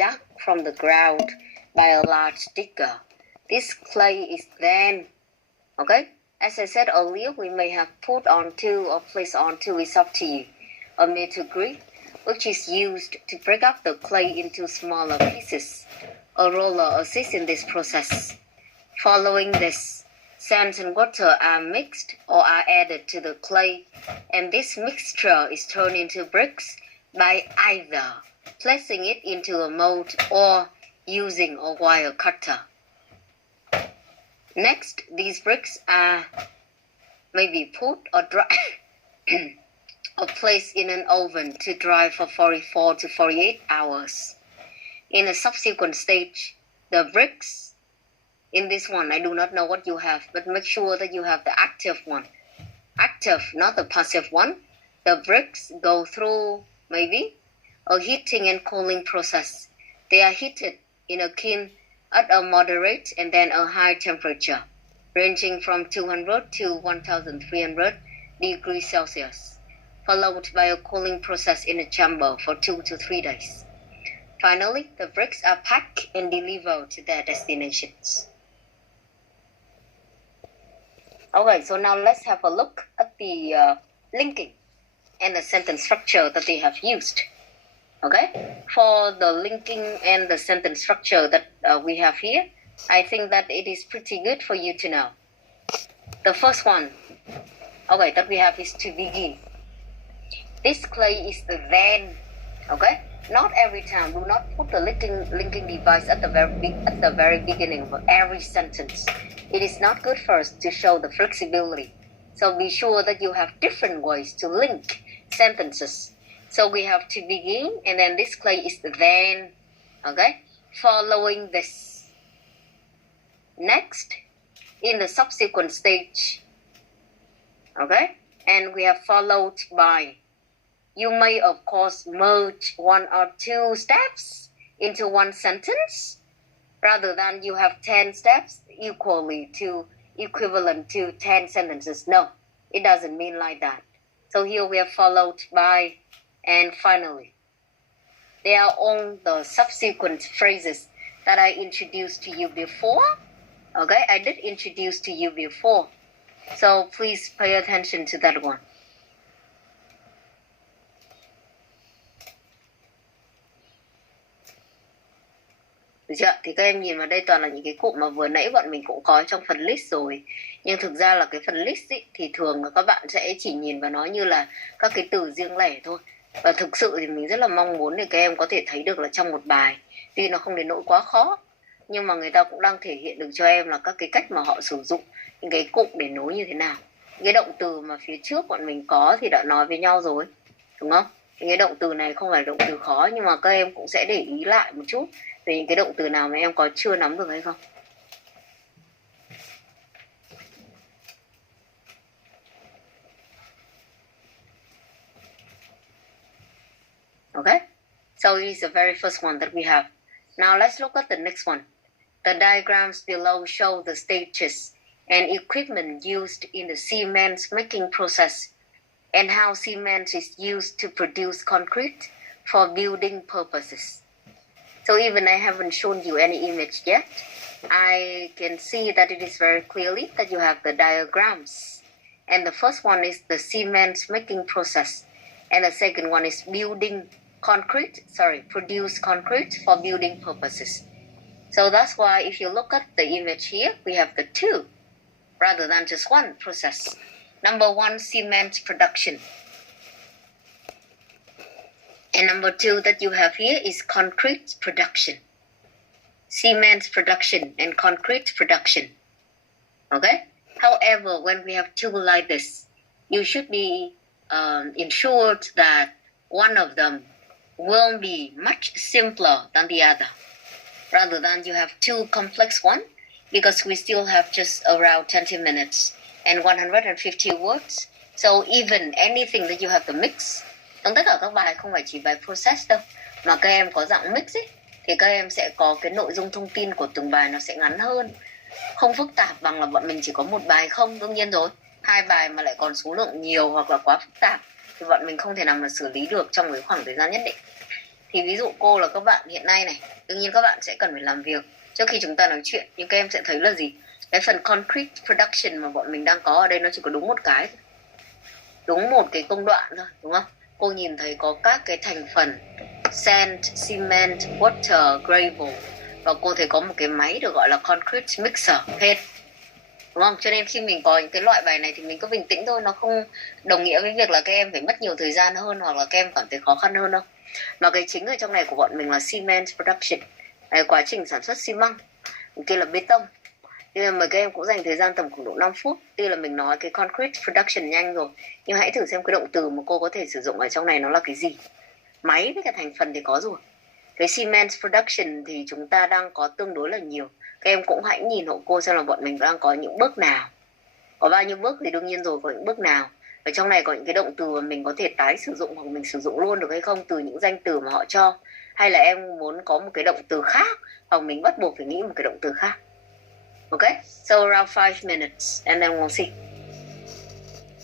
dug from the ground by a large digger. This clay is then, okay, as I said earlier, we may have put onto or placed onto, it's up to you, a metal grid, which is used to break up the clay into smaller pieces. A roller assists in this process. Following this, sand and water are mixed or are added to the clay, and this mixture is turned into bricks by either placing it into a mold or using a wire cutter. Next, these bricks are maybe put or dry or placed in an oven to dry for 44 to 48 hours. In a subsequent stage, the bricks, in this one, I do not know what you have, but make sure that you have the active one. Active, not the passive one. The bricks go through maybe a heating and cooling process. They are heated in a kiln at a moderate and then a high temperature, ranging from 200 to 1300 degrees Celsius, followed by a cooling process in a chamber for 2 to 3 days. Finally, the bricks are packed and delivered to their destinations. Okay, so now let's have a look at the linking and the sentence structure that they have used. Okay, for the linking and the sentence structure that we have here, I think that it is pretty good for you to know. The first one, okay, that we have is to begin. This clay is the then, okay? Not every time. Do not put the linking device at the very beginning of every sentence. It is not good for us to show the flexibility. So be sure that you have different ways to link sentences. So we have to begin, and then this clay is the then, okay? Following this. Next, in the subsequent stage, okay? And we have followed by. You may, of course, merge one or two steps into one sentence, rather than you have 10 steps equivalent to 10 sentences. No, it doesn't mean like that. So here we have followed by and finally. They are all the subsequent phrases that I introduced to you before. Okay, I did introduce to you before. So please pay attention to that one. Được chưa? Thì các em nhìn vào đây toàn là những cái cụm mà vừa nãy bọn mình cũng có trong phần list rồi. Nhưng thực ra là cái phần list ý, thì thường là các bạn sẽ chỉ nhìn vào nó như là các cái từ riêng lẻ thôi. Và thực sự thì mình rất là mong muốn để các em có thể thấy được là trong một bài, tuy nó không đến nỗi quá khó, nhưng mà người ta cũng đang thể hiện được cho em là các cái cách mà họ sử dụng những cái cụm để nối như thế nào. Những cái động từ mà phía trước bọn mình có thì đã nói với nhau rồi, đúng không? Những cái động từ này không phải động từ khó, nhưng mà các em cũng sẽ để ý lại một chút về những cái động từ nào mà em có chưa nắm được hay không. Okay, so it is the very first one that we have. Now let's look at the next one. The diagrams below show the stages and equipment used in the cement making process and how cement is used to produce concrete for building purposes. So even I haven't shown you any image yet, I can see that it is very clearly that you have the diagrams. And the first one is the cement making process. And the second one is produce concrete for building purposes. So that's why if you look at the image here, we have the two rather than just one process. Number one, cement production. And number two that you have here is concrete production. Cement production and concrete production. Okay? However, when we have two like this, you should be ensured that one of them will be much simpler than the other, rather than you have two complex one, because we still have just around 20 minutes and 150 words. So even anything that you have to mix, trong tất cả các bài không phải chỉ bài process đâu, mà các em có dạng mix ấy, thì các em sẽ có cái nội dung thông tin của từng bài nó sẽ ngắn hơn, không phức tạp bằng là bọn mình chỉ có một bài không. Đương nhiên rồi, hai bài mà lại còn số lượng nhiều hoặc là quá phức tạp thì bọn mình không thể nào mà xử lý được trong cái khoảng thời gian nhất định. Thì ví dụ cô là các bạn hiện nay này, đương nhiên các bạn sẽ cần phải làm việc trước khi chúng ta nói chuyện. Nhưng các em sẽ thấy là gì? Cái phần concrete production mà bọn mình đang có ở đây nó chỉ có đúng một cái, đúng một cái công đoạn thôi, đúng không? Cô nhìn thấy có các cái thành phần sand, cement, water, gravel, và cô thấy có một cái máy được gọi là concrete mixer head, đúng không? Cho nên khi mình có những cái loại bài này thì mình cứ bình tĩnh thôi, nó không đồng nghĩa với việc là các em phải mất nhiều thời gian hơn hoặc là các em cảm thấy khó khăn hơn đâu. Mà cái chính ở trong này của bọn mình là cement production, quá trình sản xuất xi măng, kia là bê tông. Bây giờ mời các em cũng dành thời gian tầm khoảng độ 5 phút. Tuy là mình nói cái concrete production nhanh rồi, nhưng hãy thử xem cái động từ mà cô có thể sử dụng ở trong này nó là cái gì. Máy với cả thành phần thì có rồi. Cái cement production thì chúng ta đang có tương đối là nhiều. Các em cũng hãy nhìn hộ cô xem là bọn mình đang có những bước nào. Có bao nhiêu bước thì đương nhiên rồi, có những bước nào. Ở trong này có những cái động từ mà mình có thể tái sử dụng hoặc mình sử dụng luôn được hay không, từ những danh từ mà họ cho. Hay là em muốn có một cái động từ khác, hoặc mình bắt buộc phải nghĩ một cái động từ khác. Okay, so around 5 minutes and then we'll see.